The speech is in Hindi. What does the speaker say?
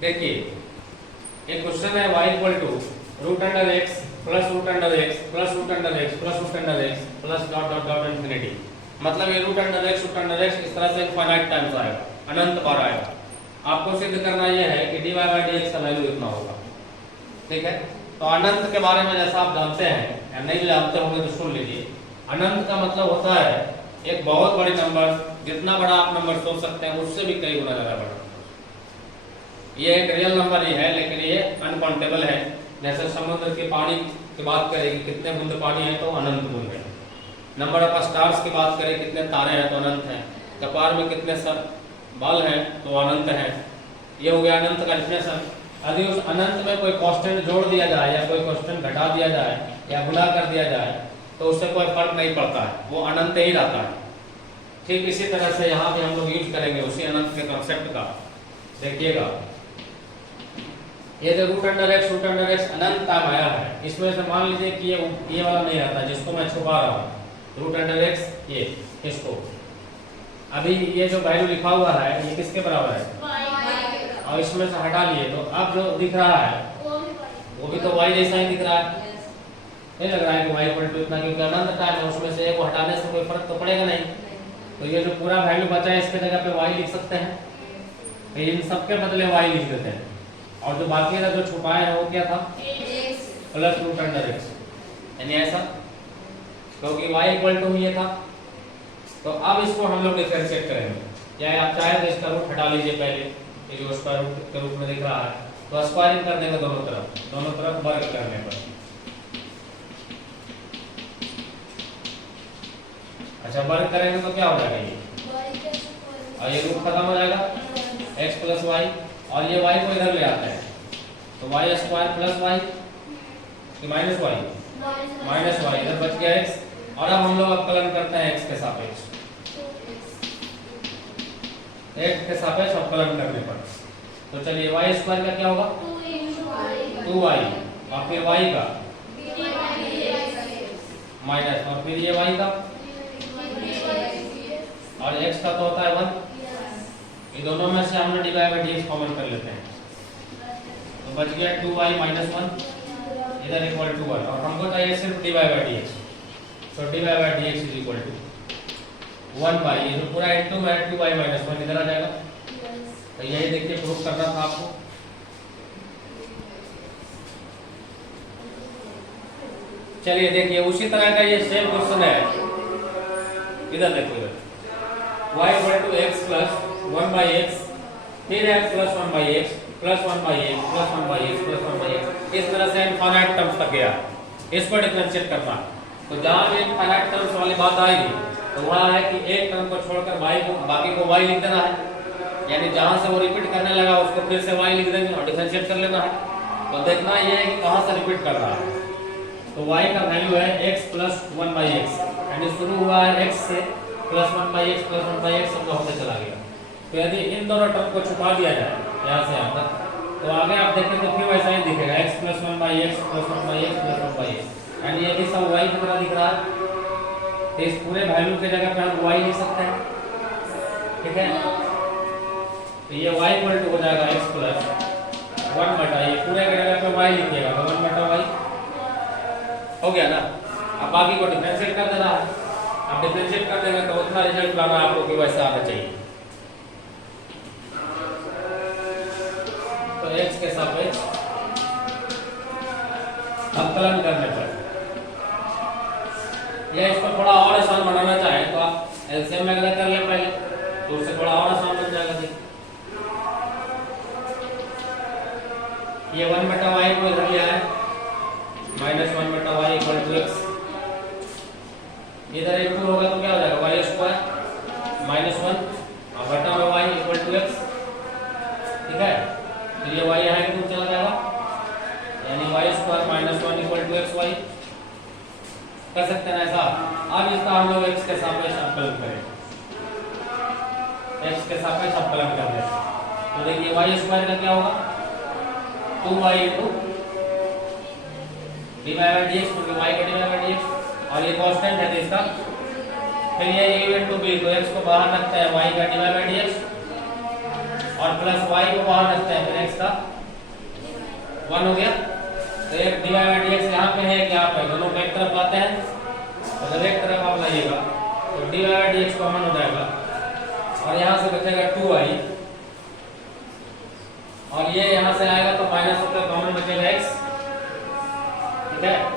देखिए एक क्वेश्चन है y equal to root under x plus root under x plus root under x plus root under x plus dot dot dot infinity. मतलब ये रूट अंडर एक्स इस तरह से इनफाइनाइट टाइम्स आएगा, अनंत बार आएगा। आपको सिद्ध करना यह है कि dy बाई dx का वैल्यू इतना होगा। ठीक है, तो अनंत के बारे में जैसा आप जानते हैं या नहीं जानते होंगे तो सुन लीजिए। अनंत का मतलब होता है एक बहुत बड़ी नंबर, जितना बड़ा आप नंबर सोच सकते हैं उससे भी कई गुना ज्यादा बड़ा। ये एक रियल नंबर ही है लेकिन ये अनकाउंटेबल है। जैसे समुद्र के पानी की बात करें कि कितने बूंद पानी है तो अनंत बूंद है। नंबर ऑफ स्टार्स की बात करें कितने तारे हैं तो अनंत है। कपार में कितने बाल हैं तो अनंत है। ये हो गया अनंत का डेफिनेशन। यदि उस अनंत में कोई कांस्टेंट जोड़ दिया जाए या कोई कांस्टेंट घटा दिया जाए या गुणा कर दिया जाए तो उससे कोई फर्क नहीं पड़ता है, वो अनंत ही रहता है। ठीक इसी तरह से यहाँ भी हम लोग यूज करेंगे उसी अनंत के कंसेप्ट का। देखिएगा ये जो रूट अंडर एक्स अनंत टाइम आया है, इसमें से मान लीजिए कि ये वाला नहीं रहता जिसको मैं छुपा रहा हूँ, रूट अंडर एक्स ये इसको। अभी ये जो वैल्यू लिखा हुआ है ये किसके बराबर है और इसमें से हटा लिए तो अब जो दिख रहा है वो भी तो y जैसा ही दिख रहा है। नहीं लग रहा है कि y इक्वल टू इतना, क्योंकि अनंत टाइम है उसमें से एक को हटाने से कोई फर्क तो पड़ेगा नहीं। तो ये जो पूरा वैल्यू बचा है इसके जगह पे y लिख सकते हैं, तो इन सबके बदले y लिख देते हैं और जो बाकी था जो छुपाए हैं वो क्या था प्लस रूट अंडर एक्स, यानी ऐसा, क्योंकि y इक्वल टू ये था। तो अब इसको हम लोग डिफरेंशिएट करेंगे, या आप चाहे तो इसका रूट हटा लीजिए पहले, ये जो स्क्वायर रूट के रूप में दिख रहा है तो स्क्वायरिंग कर देंगे दोनों तरफ वर्ग करने पर। अच्छा वर्ग करेंगे तो क्या हो जाएगा ये, और ये रूट खत्म हो जाएगा x प्लस वाई, और ये y को इधर ले आते हैं तो वाई स्क्वायर प्लस वाई कि माइनस वाई इधर बच गया x। और अब हम लोग अवकलन करते हैं x के सापेक्ष, x के सापेक्ष अवकलन करने पर। तो चलिए वाई स्क्वायर का क्या होगा 2y और फिर y का माइनस और फिर ये y का और x का तो होता है 1। ये दोनों में से हमने डिवाइड बाय dx कॉमन कर लेते हैं तो बच गया 2y माइनस 1 इधर इक्वल टू 1, और हमको चाहिए सिर्फ डिवाइड बाय dx। तो divide by dx is equal to 1 by ये जो पूरा इनटू में 2y माइनस 1 इधर आ जाएगा। तो यही देखिए प्रूफ करना था आपको। चलिए देखिए उसी तरह का ये सेम क्वेश्चन है, इधर देखो इधर y equal to x plus 1 by x फिर x plus 1 by x plus 1 by x plus 1 by x plus 1 by x, इस तरह से इनफाइनाइट टर्म्स तक गया। इसको डिफरेंशिएट करना, तो जहाँ भी इनफाइनाइट टर्म्स वाली बात आएगी तो वहाँ है कि एक टर्म को छोड़कर बाकी को y लिख देना है, यानी जहाँ से वो रिपीट करने लगा उसको फिर से y लिख देंगे और डिफरेंशिएट कर लेना है। तो देखना ये है कि कहाँ से रिपीट कर रहा है। तो y का वैल्यू है x प्लस 1 बाई एक्स, यानी शुरू हुआ है x से plus 1 by x plus 1 by x सब होते चला गया। तो यदि इन दोनों टर्म को छुपा दिया जाए यहाँ से यहाँ तक तो आगे आप देखें तो फिर वैसा ही दिखेगा x plus 1 by x plus 1 by x plus 1 by x, यानी ये भी सब y की तरह दिख रहा है। तो इस पूरे वैल्यू के जगह पे हम y लिख सकते हैं, ठीक है। तो ये y इक्वल टू हो जाएगा x प्लस 1 बटा ये पूरे के जगह पे y लिखिएगा तो 1 बटा y हो गया ना। अब बाकी को डिफरेंशिएट कर देना है, अब डिफरेंशिएट कर देंगे तो उतना रिजल्ट लाना आपको कि वैसा आना चाहिए। तो x के सापेक्ष अवकलन करने पर या इसको थोड़ा और आसान बनाना चाहे तो आप एलसीएम में अगर कर ले पहले तो उससे थोड़ा और आसान बन जाएगा। ये 1 बटा y को इधर लिया है माइनस 1 बटा y इक्वल टू x, इधर एक टू होगा तो क्या हो जाएगा वाई स्क्वायर माइनस 1 और बटा में y इक्वल टू x, ठीक है। फिर ये y यहाँ की टू चला जाएगा यानी y square minus 1 equal to x y कर सकते हैं ऐसा। अब इसका हम लोग x के सापेक्ष अवकलन करें, x के सापेक्ष अवकलन कर दें तो देखिए वाई स्क्वायर का क्या होगा 2y into divide by dx, क्योंकि y का डिवाइड बाय dx और ये कांस्टेंट है तो इसका फिर ये a इनटू b, तो x को बाहर रखते हैं y का डिवाइड बाय dx और प्लस y को बाहर रखते हैं, फिर x का 1 हो गया। तो एक dy बाई dx यहाँ पे है क्या पे, दोनों को एक तरफ लाते हैं, तो जब एक तरफ आप लाइएगा तो dy बाई dx कॉमन हो जाएगा और यहाँ से बचेगा 2y, और ये यहाँ से आएगा तो माइनस होकर कॉमन बचेगा x, ठीक है।